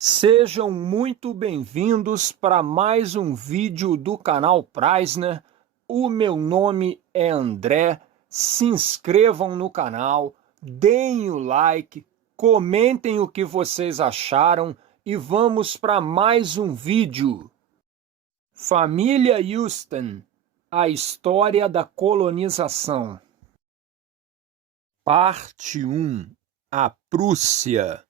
Sejam muito bem-vindos para mais um vídeo do canal Preisner. O meu nome é André. Se inscrevam no canal, deem o like, comentem o que vocês acharam e vamos para mais um vídeo. Família Houston, a história da colonização. Parte 1. A Prússia.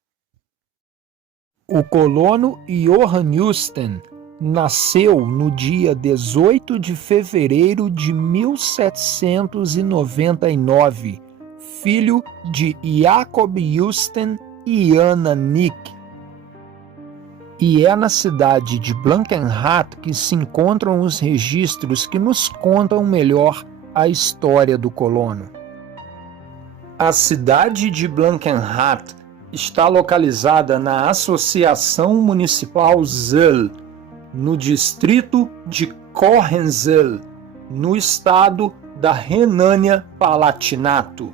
O colono Johann Houston nasceu no dia 18 de fevereiro de 1799, filho de Jacob Houston e Anna Nick. E é na cidade de Blankenhardt que se encontram os registros que nos contam melhor a história do colono. A cidade de Blankenhardt está localizada na Associação Municipal Zell, no distrito de Cobham-Zell, no estado da Renânia-Palatinado.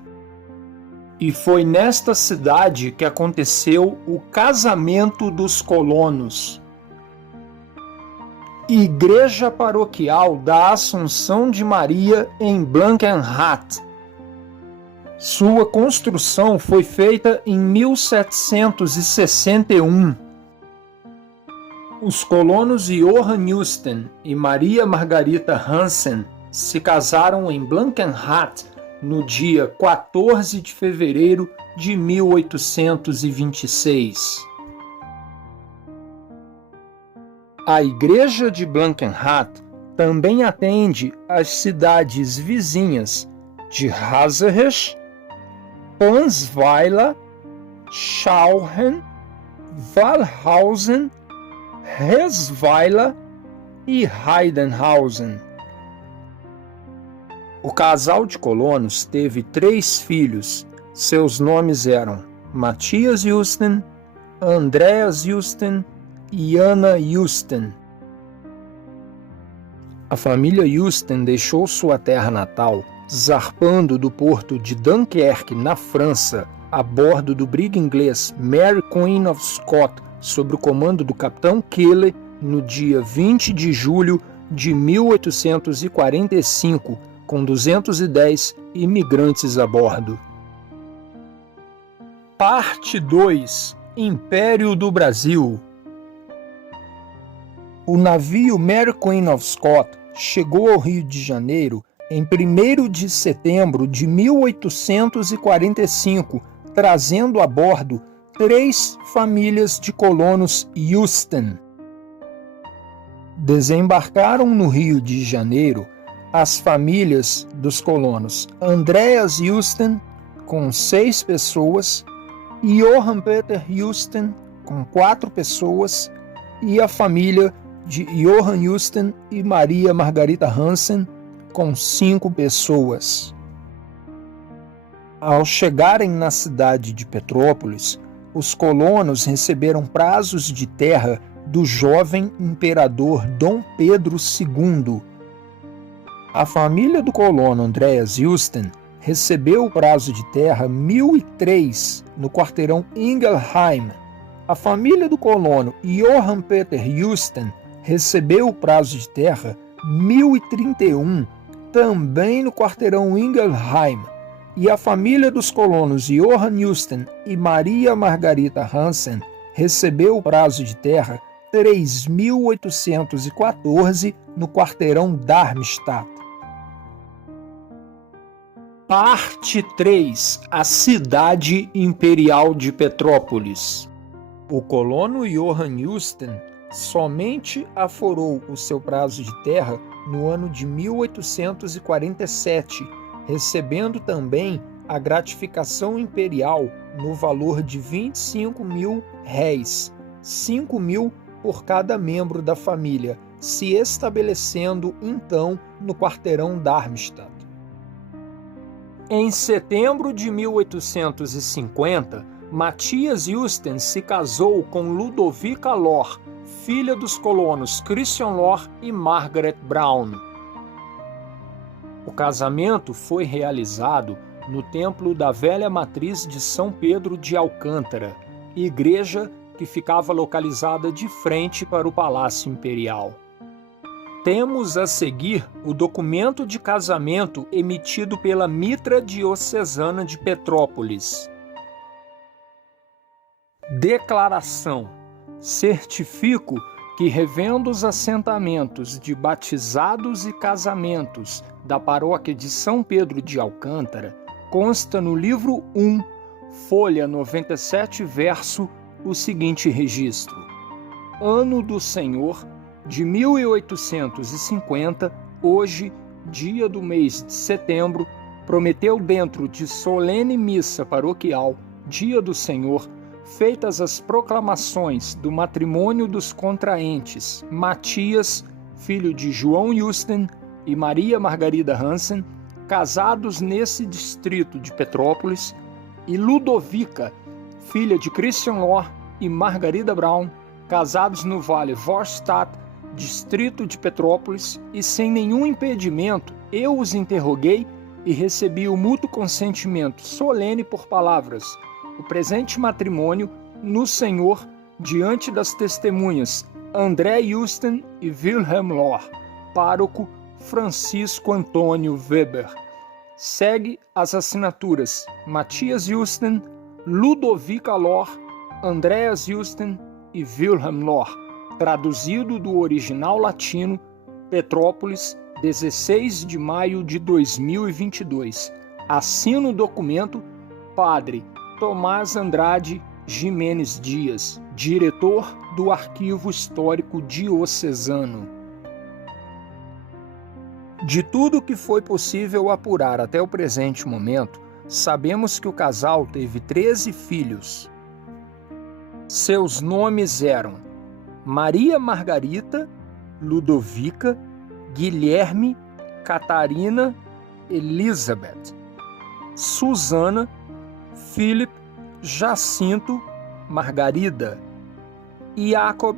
E foi nesta cidade que aconteceu o casamento dos colonos. Igreja Paroquial da Assunção de Maria em Blankenhardt. Sua construção foi feita em 1761. Os colonos Johann Houston e Maria Margarita Hansen se casaram em Blankenhardt no dia 14 de fevereiro de 1826. A Igreja de Blankenhardt também atende as cidades vizinhas de Haserich, Pansweiler, Schauchen, Wallhausen, Hesweiler e Heidenhausen. O casal de colonos teve 3 filhos. Seus nomes eram Matthias Houston, Andreas Houston e Anna Houston. A família Houston deixou sua terra natal zarpando do porto de Dunkerque, na França, a bordo do brigue inglês Mary Queen of Scots, sob o comando do capitão Kelly, no dia 20 de julho de 1845, com 210 imigrantes a bordo. Parte 2. Império do Brasil. O navio Mary Queen of Scots chegou ao Rio de Janeiro em 1º de setembro de 1845, trazendo a bordo 3 famílias de colonos Houston. Desembarcaram no Rio de Janeiro as famílias dos colonos Andreas Houston, com 6 pessoas, Johann Peter Houston, com 4 pessoas, e a família de Johann Houston e Maria Margarita Hansen, com 5 pessoas. Ao chegarem na cidade de Petrópolis, os colonos receberam prazos de terra do jovem imperador Dom Pedro II. A família do colono Andreas Houston recebeu o prazo de terra 1003 no quarteirão Ingelheim. A família do colono Johann Peter Houston recebeu o prazo de terra 1031 também no quarteirão Ingelheim, e a família dos colonos Johann Houston e Maria Margarita Hansen recebeu o prazo de terra 3.814 no quarteirão Darmstadt. Parte 3. A cidade imperial de Petrópolis. O colono Johann Houston somente aforou o seu prazo de terra no ano de 1847, recebendo também a gratificação imperial no valor de 25.000 réis, 5.000 por cada membro da família, se estabelecendo então no quarteirão Darmstadt. Em setembro de 1850, Matthias Houston se casou com Ludovica Lohr, filha dos colonos Christian Lohr e Margaret Brown. O casamento foi realizado no Templo da Velha Matriz de São Pedro de Alcântara, igreja que ficava localizada de frente para o Palácio Imperial. Temos a seguir o documento de casamento emitido pela Mitra Diocesana de Petrópolis. Declaração: certifico que, revendo os assentamentos de batizados e casamentos da paróquia de São Pedro de Alcântara, consta no livro 1, folha 97, verso, o seguinte registro: Ano do Senhor de 1850, hoje, dia do mês de setembro, prometeu dentro de solene missa paroquial, dia do Senhor, feitas as proclamações do matrimônio dos contraentes Matias, filho de João Justen, e Maria Margarida Hansen, casados nesse distrito de Petrópolis, e Ludovica, filha de Christian Lohr e Margarida Braun, casados no Vale Vorstadt, distrito de Petrópolis, e sem nenhum impedimento eu os interroguei e recebi o mútuo consentimento solene por palavras, o presente matrimônio no Senhor, diante das testemunhas André Justen e Wilhelm Lohr, pároco Francisco Antônio Weber. Segue as assinaturas Matias Justen, Ludovica Lohr, Andreas Justen e Wilhelm Lohr, traduzido do original latino, Petrópolis, 16 de maio de 2022. Assina o documento Padre Tomás Andrade Jimenez Dias, diretor do Arquivo Histórico Diocesano. De tudo que foi possível apurar até o presente momento, sabemos que o casal teve 13 filhos. Seus nomes eram Maria Margarita, Ludovica, Guilherme, Catarina, Elizabeth, Susana, Philip, Jacinto, Margarida, Jacob,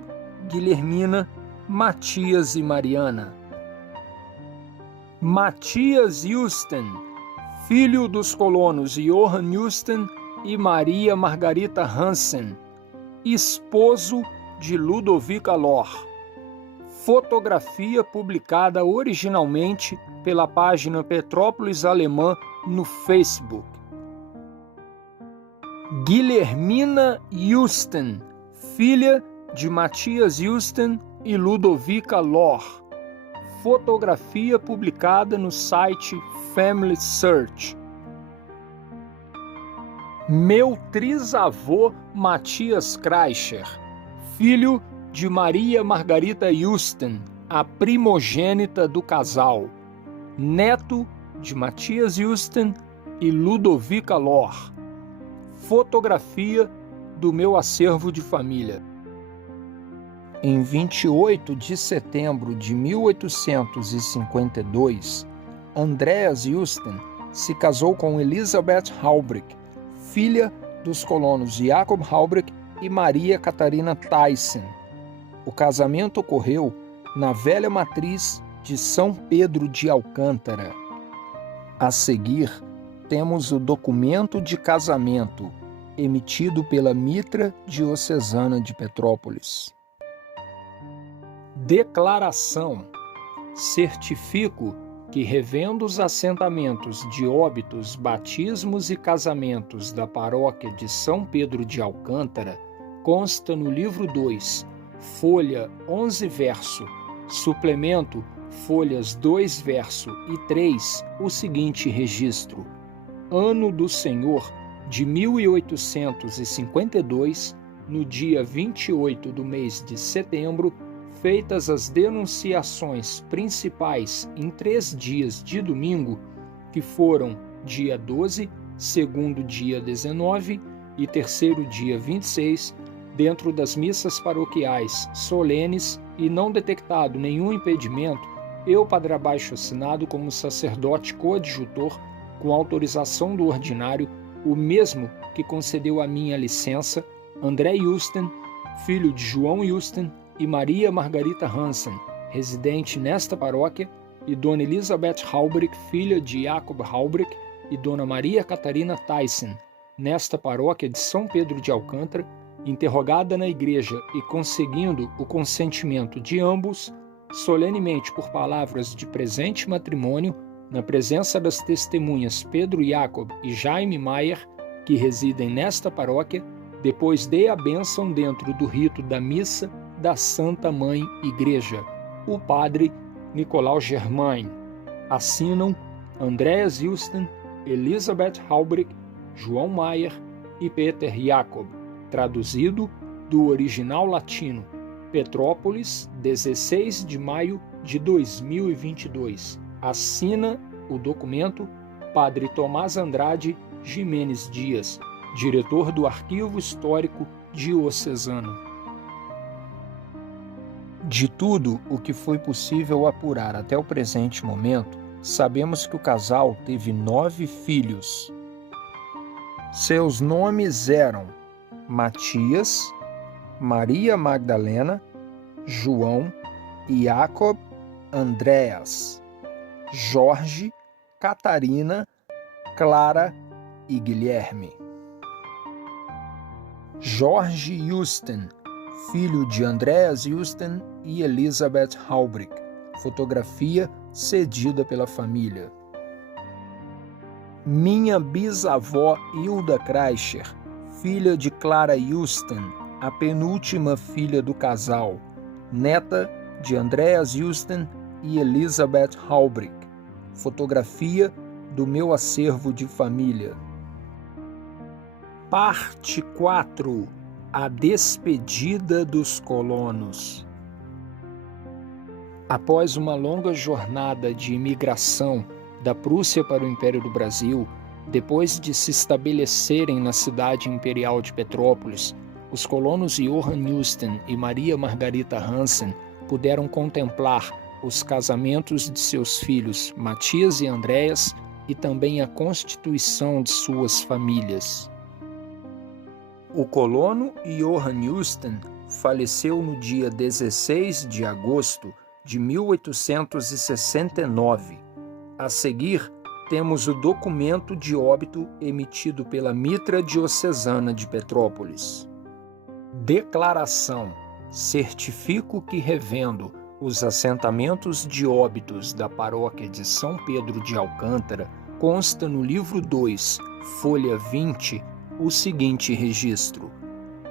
Guilhermina, Matias e Mariana. Matias Justen, filho dos colonos Johann Justen e Maria Margarita Hansen, esposo de Ludovica Lohr. Fotografia publicada originalmente pela página Petrópolis Alemã no Facebook. Guilhermina Justen, filha de Matias Justen e Ludovica Lohr. Fotografia publicada no site Family Search. Meu trisavô Matias Kreischer, filho de Maria Margarita Justen, a primogênita do casal, neto de Matias Justen e Ludovica Lohr. Fotografia do meu acervo de família. Em 28 de setembro de 1852, Andreas Justen se casou com Elisabeth Haubrich, filha dos colonos Jacob Haubrich e Maria Catarina Thyssen. O casamento ocorreu na velha matriz de São Pedro de Alcântara. A seguir, temos o documento de casamento emitido pela Mitra Diocesana de Petrópolis. Declaração: certifico que, revendo os assentamentos de óbitos, batismos e casamentos da paróquia de São Pedro de Alcântara, consta no livro 2, folha 11, verso, suplemento, folhas 2, verso e 3, o seguinte registro: Ano do Senhor de 1852, no dia 28 do mês de setembro, feitas as denunciações principais em 3 dias de domingo, que foram dia 12, segundo dia 19 e terceiro dia 26, dentro das missas paroquiais solenes e não detectado nenhum impedimento, eu, Padre Abaixo assinado como sacerdote coadjutor, com autorização do ordinário, o mesmo que concedeu a minha licença, André Justen, filho de João Justen, e Maria Margarita Hansen, residente nesta paróquia, e Dona Elizabeth Haubrich, filha de Jacob Haubrich, e Dona Maria Catarina Thyssen, nesta paróquia de São Pedro de Alcântara, interrogada na igreja e conseguindo o consentimento de ambos, solenemente por palavras de presente matrimônio, na presença das testemunhas Pedro Jacob e Jaime Maier, que residem nesta paróquia, depois dê a bênção dentro do rito da missa da Santa Mãe Igreja, o padre Nicolau Germain. Assinam Andreas Justen, Elisabeth Haubrich, João Maier e Peter Jacob. Traduzido do original latino. Petrópolis, 16 de maio de 2022. Assina o documento Padre Tomás Andrade Jimenez Dias, diretor do Arquivo Histórico Diocesano. De tudo o que foi possível apurar até o presente momento, sabemos que o casal teve 9 filhos. Seus nomes eram Matias, Maria Magdalena, João, Jacob, Andreas, Jorge, Catarina, Clara e Guilherme. Jorge Justen, filho de Andreas Justen e Elisabeth Haubrich. Fotografia cedida pela família. Minha bisavó Hilda Kreischer, filha de Clara Justen, a penúltima filha do casal, neta de Andreas Justen e Elisabeth Haubrich. Fotografia do meu acervo de família. Parte 4. A despedida dos colonos. Após uma longa jornada de imigração da Prússia para o Império do Brasil, depois de se estabelecerem na cidade imperial de Petrópolis, os colonos Johann Justen e Maria Margarita Hansen puderam contemplar os casamentos de seus filhos Matias e Andreas e também a constituição de suas famílias. O colono Johann Justen faleceu no dia 16 de agosto de 1869. A seguir, temos o documento de óbito emitido pela Mitra Diocesana de Petrópolis. Declaração. Certifico que revendo os assentamentos de óbitos da paróquia de São Pedro de Alcântara, consta no livro 2, folha 20, o seguinte registro.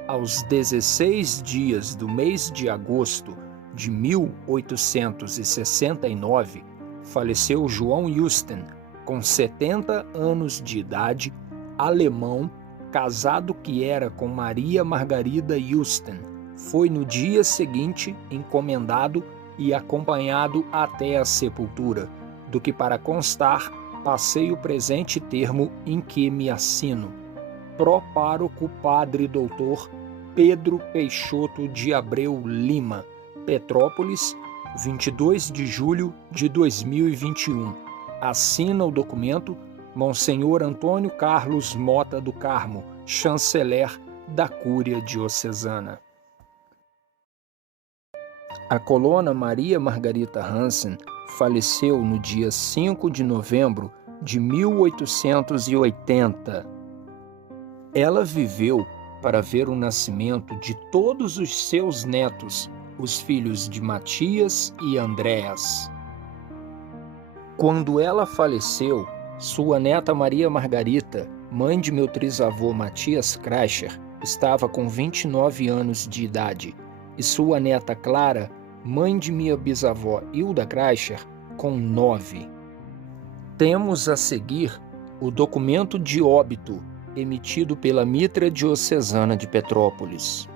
Aos 16 dias do mês de agosto de 1869, faleceu João Justen, com 70 anos de idade, alemão, casado que era com Maria Margarida Justen. Foi no dia seguinte encomendado e acompanhado até a sepultura, do que para constar passei o presente termo em que me assino. Pró-pároco Padre Doutor Pedro Peixoto de Abreu Lima, Petrópolis, 22 de julho de 2021. Assina o documento Monsenhor Antônio Carlos Mota do Carmo, chanceler da Cúria Diocesana. A colona Maria Margarita Hansen faleceu no dia 5 de novembro de 1880. Ela viveu para ver o nascimento de todos os seus netos, os filhos de Matias e Andreas. Quando ela faleceu, sua neta Maria Margarita, mãe de meu trisavô Matias Kreischer, estava com 29 anos de idade, e sua neta Clara, mãe de minha bisavó Hilda Kreischer, com 9. Temos a seguir o documento de óbito emitido pela Mitra Diocesana de Petrópolis.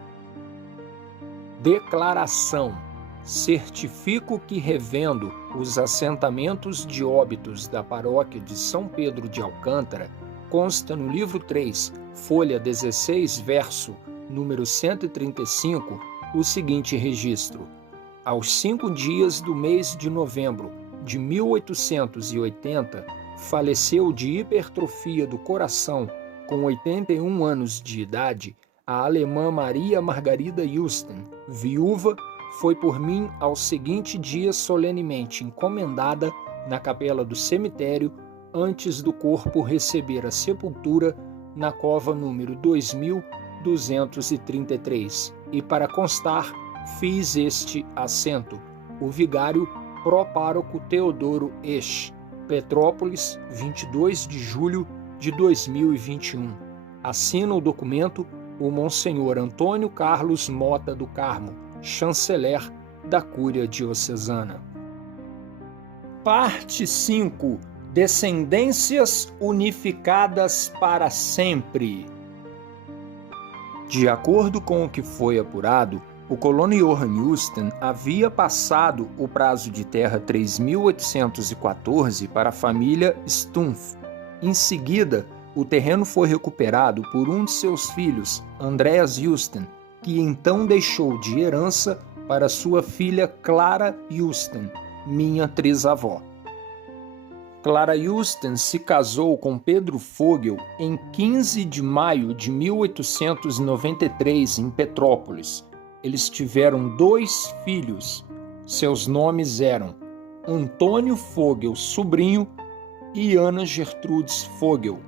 Declaração. Certifico que revendo os assentamentos de óbitos da paróquia de São Pedro de Alcântara, consta no livro 3, folha 16, verso número 135, o seguinte registro. Aos 5 dias do mês de novembro de 1880, faleceu de hipertrofia do coração, com 81 anos de idade, a alemã Maria Margarida Justen, viúva, foi por mim ao seguinte dia solenemente encomendada na capela do cemitério, antes do corpo receber a sepultura na cova número 2000 233, e para constar, fiz este assento. O vigário pró-pároco Teodoro Esch, Petrópolis, 22 de julho de 2021. Assina o documento o Monsenhor Antônio Carlos Mota do Carmo, chanceler da Cúria Diocesana. Parte 5. Descendências unificadas para sempre. De acordo com o que foi apurado, o colono Johann Husten havia passado o prazo de terra 3.814 para a família Stumpf. Em seguida, o terreno foi recuperado por um de seus filhos, Andreas Husten, que então deixou de herança para sua filha Clara Husten, minha trisavó. Clara Husten se casou com Pedro Vogel em 15 de maio de 1893 em Petrópolis. Eles tiveram 2 filhos. Seus nomes eram Antônio Vogel, sobrinho, e Ana Gertrudes Vogel.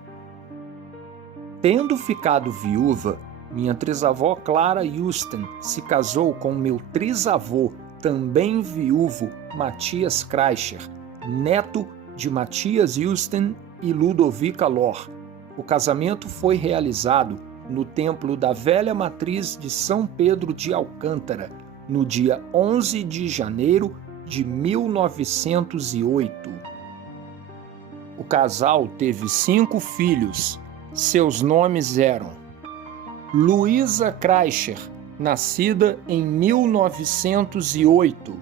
Tendo ficado viúva, minha trisavó Clara Husten se casou com meu trisavô, também viúvo, Matias Kreischer, neto de Matias Husten e Ludovica Lor. O casamento foi realizado no Templo da Velha Matriz de São Pedro de Alcântara, no dia 11 de janeiro de 1908. O casal teve 5 filhos. Seus nomes eram Luísa Kreischer, nascida em 1908,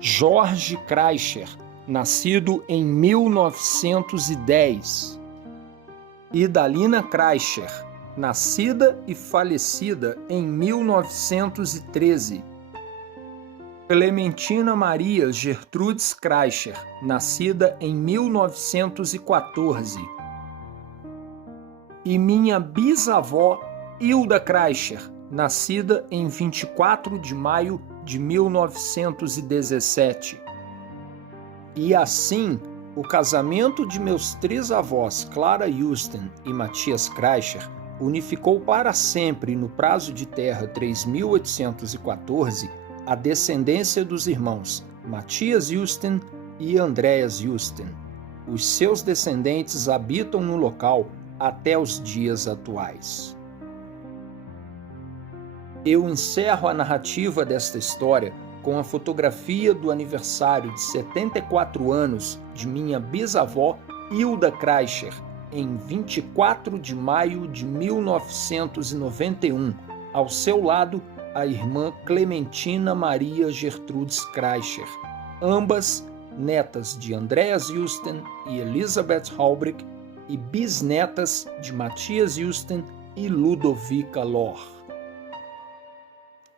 Jorge Kreischer, nascido em 1910, Idalina Kreischer, nascida e falecida em 1913, Clementina Maria Gertrudes Kreischer, nascida em 1914, e minha bisavó Hilda Kreischer, nascida em 24 de maio de 1917. E assim, o casamento de meus trisavós Clara Husten e Matias Kreischer unificou para sempre, no prazo de terra 3.814, a descendência dos irmãos Matias Husten e Andreas Husten. Os seus descendentes habitam no local até os dias atuais. Eu encerro a narrativa desta história com a fotografia do aniversário de 74 anos de minha bisavó Hilda Kreischer, em 24 de maio de 1991, ao seu lado a irmã Clementina Maria Gertrudes Kreischer, ambas netas de Andreas Husten e Elisabeth Halbrick e bisnetas de Matias Husten e Ludovica Lor.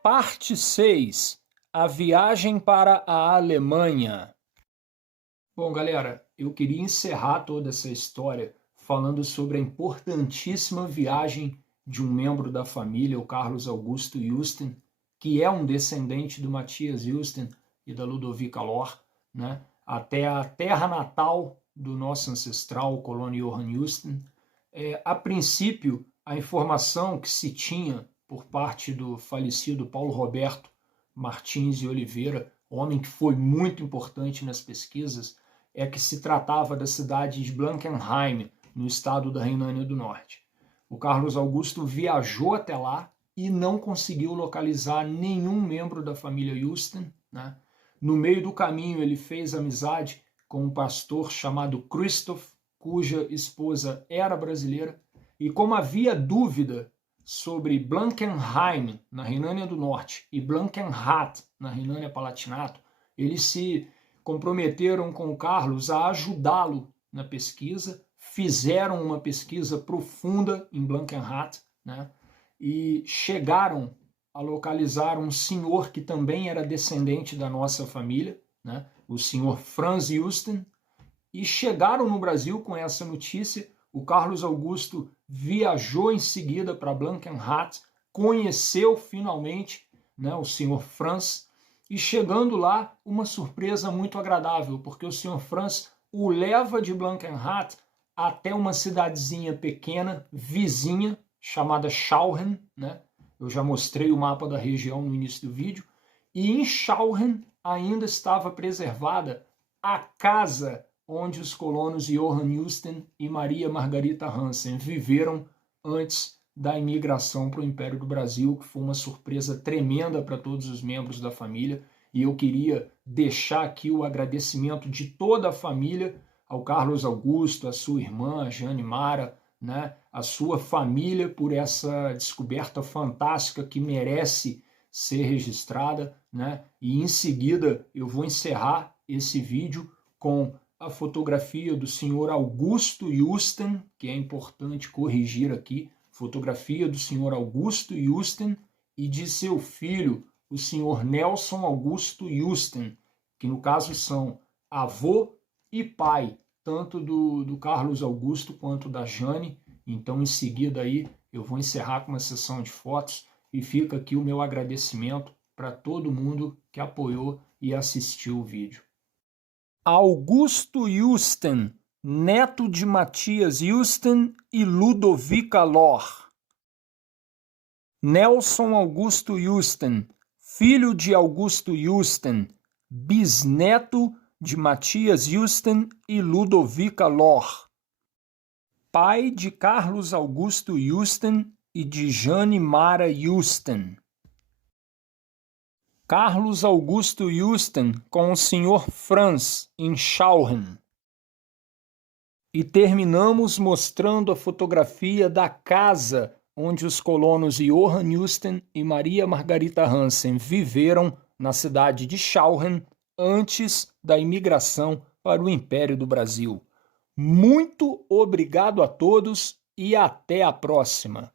Parte 6. A viagem para a Alemanha. Bom, galera, eu queria encerrar toda essa história falando sobre a importantíssima viagem de um membro da família, o Carlos Augusto Husten, que é um descendente do Matias Husten e da Ludovica Lor, né, até a terra natal do nosso ancestral, o colono Johann Husten. A princípio, a informação que se tinha por parte do falecido Paulo Roberto Martins de Oliveira, homem que foi muito importante nas pesquisas, é que se tratava da cidade de Blankenheim, no estado da Renânia do Norte. O Carlos Augusto viajou até lá e não conseguiu localizar nenhum membro da família Husten, né? No meio do caminho ele fez amizade com um pastor chamado Christoph, cuja esposa era brasileira, e como havia dúvida sobre Blankenheim, na Renânia do Norte, e Blankenrath, na Renânia Palatinato, eles se comprometeram com o Carlos a ajudá-lo na pesquisa, fizeram uma pesquisa profunda em Blankenrath, né, e chegaram a localizar um senhor que também era descendente da nossa família, né, o senhor Franz Husten, e chegaram no Brasil com essa notícia. O Carlos Augusto viajou em seguida para Blankenrath, conheceu finalmente, né, o senhor Franz, e chegando lá, uma surpresa muito agradável, porque o senhor Franz o leva de Blankenrath até uma cidadezinha pequena, vizinha, chamada Schauren, né? Eu já mostrei o mapa da região no início do vídeo, e em Schauren ainda estava preservada a casa onde os colonos Johann Justin e Maria Margarita Hansen viveram antes da imigração para o Império do Brasil, que foi uma surpresa tremenda para todos os membros da família, e eu queria deixar aqui o agradecimento de toda a família ao Carlos Augusto, a sua irmã, a Jane Mara, né, a sua família por essa descoberta fantástica que merece ser registrada, né? E em seguida eu vou encerrar esse vídeo com a fotografia do senhor Augusto Justin, que é importante corrigir aqui, fotografia do senhor Augusto Justin e de seu filho, o senhor Nelson Augusto Justin, que no caso são avô e pai, tanto do Carlos Augusto quanto da Jane. Então, em seguida aí, eu vou encerrar com uma sessão de fotos e fica aqui o meu agradecimento para todo mundo que apoiou e assistiu o vídeo. Augusto Justin, neto de Matias Justin e Ludovica Lor. Nelson Augusto Justin, filho de Augusto Justin, bisneto de Matias Justin e Ludovica Lor. Pai de Carlos Augusto Justin e de Jane Mara Justin. Carlos Augusto Justin com o Sr. Franz, em Schauren. E terminamos mostrando a fotografia da casa onde os colonos Johann Justin e Maria Margarita Hansen viveram na cidade de Schauren antes da imigração para o Império do Brasil. Muito obrigado a todos e até a próxima!